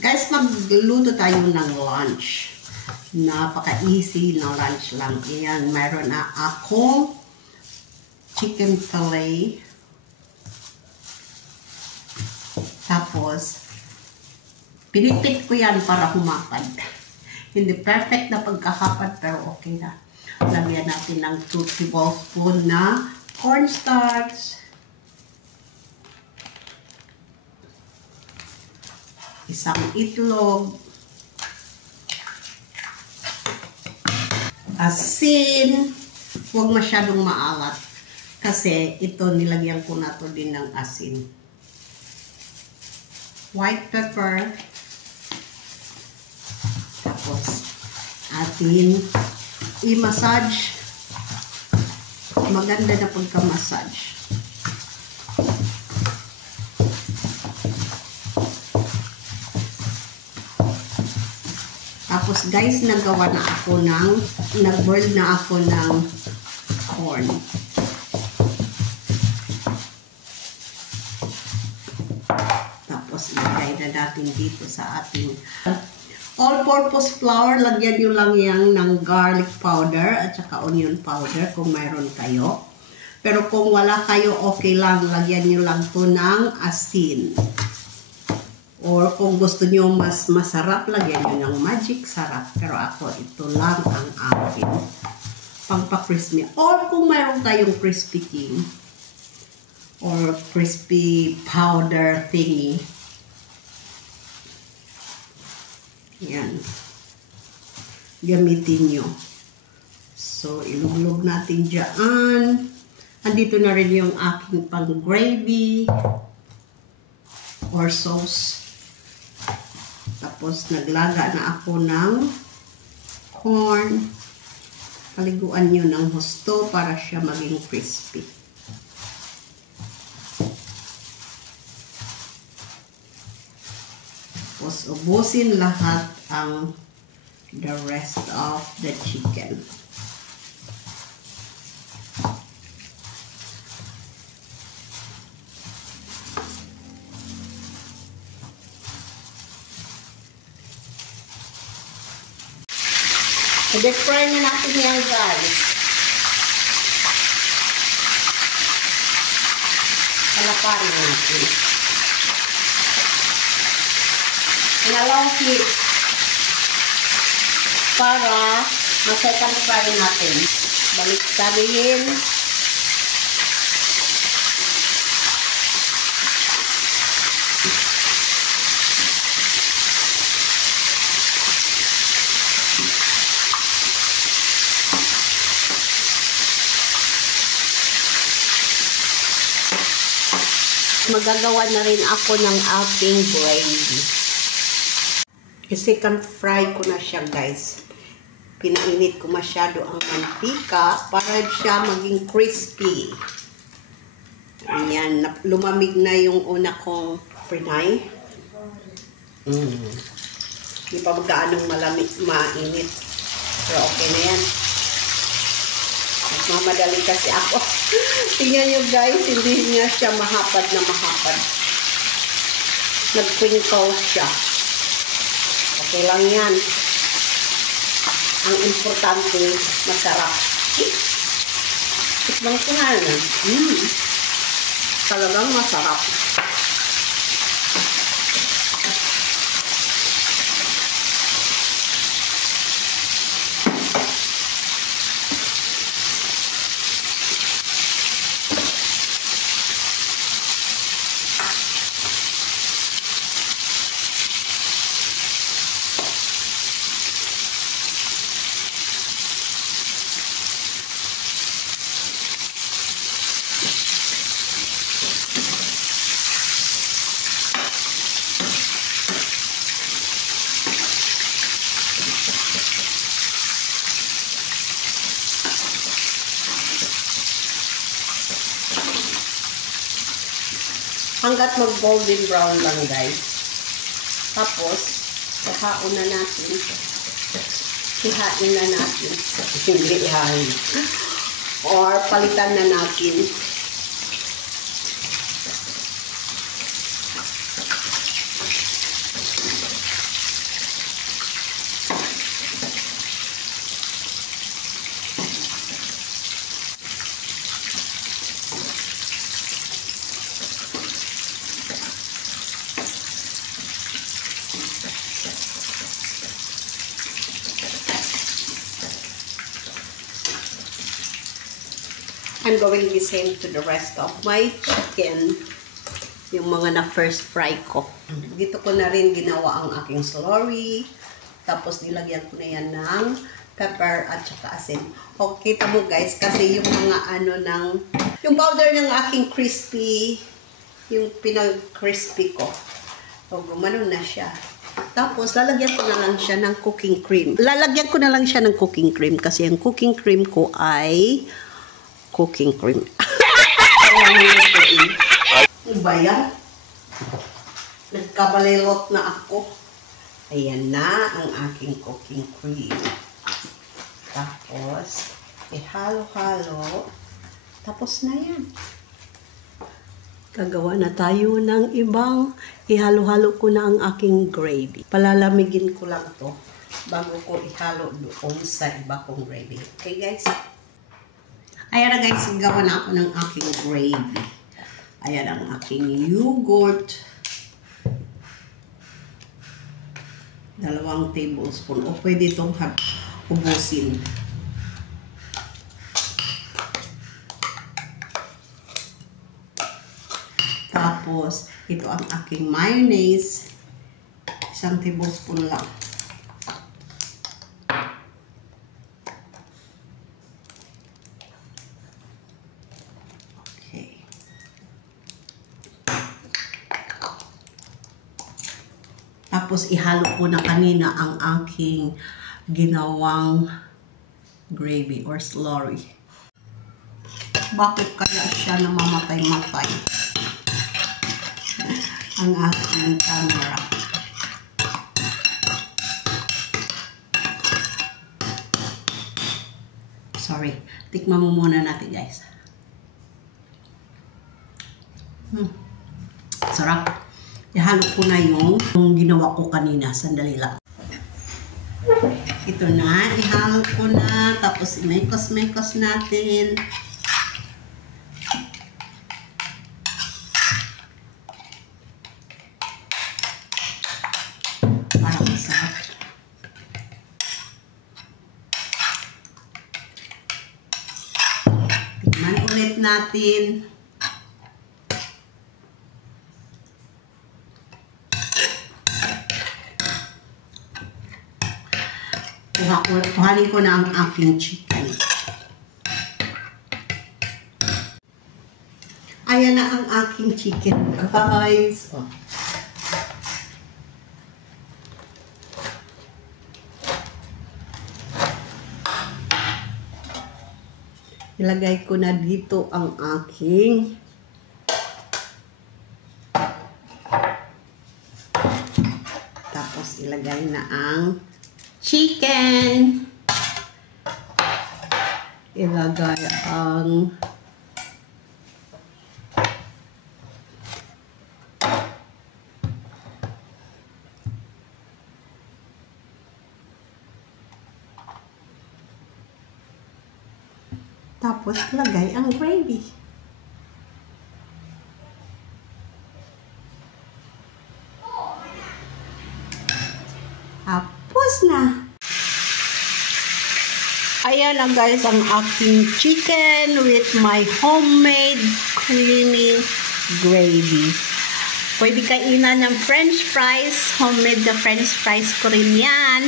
Guys, magluto tayo ng lunch. Napaka-easy na lunch lang. Ayan, mayroon na akong chicken fillet. Tapos, pinipit ko yan para humapad. Hindi perfect na pagkahapad, pero okay na. Lagyan natin ng 2 tablespoon na cornstarch. Isang itlog. Asin. Huwag masyadong maalat. Kasi ito nilagyan ko na to din ng asin. White pepper. Tapos atin i-massage. Maganda na pagka-massage. Tapos guys, nagboil na ako ng corn. Tapos ilagay na natin dito sa ating all-purpose flour. Lagyan nyo lang yan ng garlic powder at saka onion powder kung mayroon kayo. Pero kung wala kayo, okay lang. Lagyan nyo lang to ng asin. Or kung gusto nyo mas masarap, lagyan nyo ng magic sarap. Pero ako, ito lang ang akin. Pangpa-crispy. Or kung mayroon kayong crispy king. Or crispy powder thingy. Yan. Gamitin nyo. So, iluglog natin dyan. Andito na rin yung aking pang gravy. Or sauce. Tapos, naglaga na ako ng corn. Paliguan nyo ng husto para siya maging crispy. Tapos, ubusin lahat ang the rest of the chicken. I-deep fry na natin yan, guys. Palaparin natin. Inalaw heat para ma-second fry natin. Balik sabihin. Magagawa na rin ako ng ating gravy. Second fry ko na siya, guys. Pinainit ko masyado ang mantika para siya maging crispy. Ayan, lumamig na yung una kong frinay. Hindi pa magkaanong mainit. Pero okay na yan. Mamadali kasi ako. Tingnan nyo, guys, hindi niya siya mahapad na mahapad. Nag-crinkle siya. Okay lang yan. Ang importante, masarap. Tikman ko na yan. Talagang masarap. Hanggat mag-golden brown lang, guys. Tapos, ihain na natin. Hindi ihain. Or palitan na natin. I'm going the same to the rest of my chicken. Yung mga na first fry ko. Dito ko na rin ginawa ang aking celery. Tapos nilagyan ko na yan ng pepper at saka asin. O, kita mo guys, kasi yung mga yung powder ng aking crispy, yung pinag-crispy ko. O, gumano na siya. Tapos, lalagyan ko na lang siya ng cooking cream. Lalagyan ko na lang siya ng cooking cream kasi ang cooking cream ko ay cooking cream. Ano ba yan? Nagkabalelot na ako. Ayan na ang aking cooking cream. Tapos, ihalo-halo. Tapos na yan. Gagawa na tayo ng ibang, ihalo-halo ko na ang aking gravy. Palalamigin ko lang to bago ko ihalo doon sa iba kong gravy. Okay guys? Ayan na guys, gawa na ako ng aking gravy. Ayan ang aking yogurt. 2 tablespoon. O pwede itong ubusin. Tapos, ito ang aking mayonnaise. 1 tablespoon lang. Okay. Tapos, ihalo ko na kanina ang aking ginawang gravy or slurry. Bakit kaya siya namamatay-matay? Ang aking camera. Sorry. Tikman mo muna natin guys. Sarap. Ihalo ko na yung ginawa ko kanina. Sandali lang. Ito na. Ihalo ko na. Tapos imekos-mekos natin. Parang masarap. Tignan ulit natin. Kuhanin ko na ang aking chicken. Ayan na ang aking chicken, guys. Oh. Ilagay ko na dito ang aking tapos ilagay na ang chicken. Ilagay ang tapos ilagay ang gravy. Tapos na. Ayan na guys ang aking chicken with my homemade creamy gravy. Pwede kainan ng french fries. Homemade na french fries ko rin yan.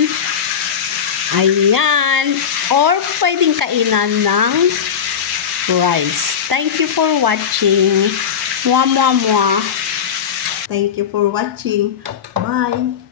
Ayan. Or pwedeng kainan ng rice. Thank you for watching. Mwah, mwah, mwah. Thank you for watching. Bye.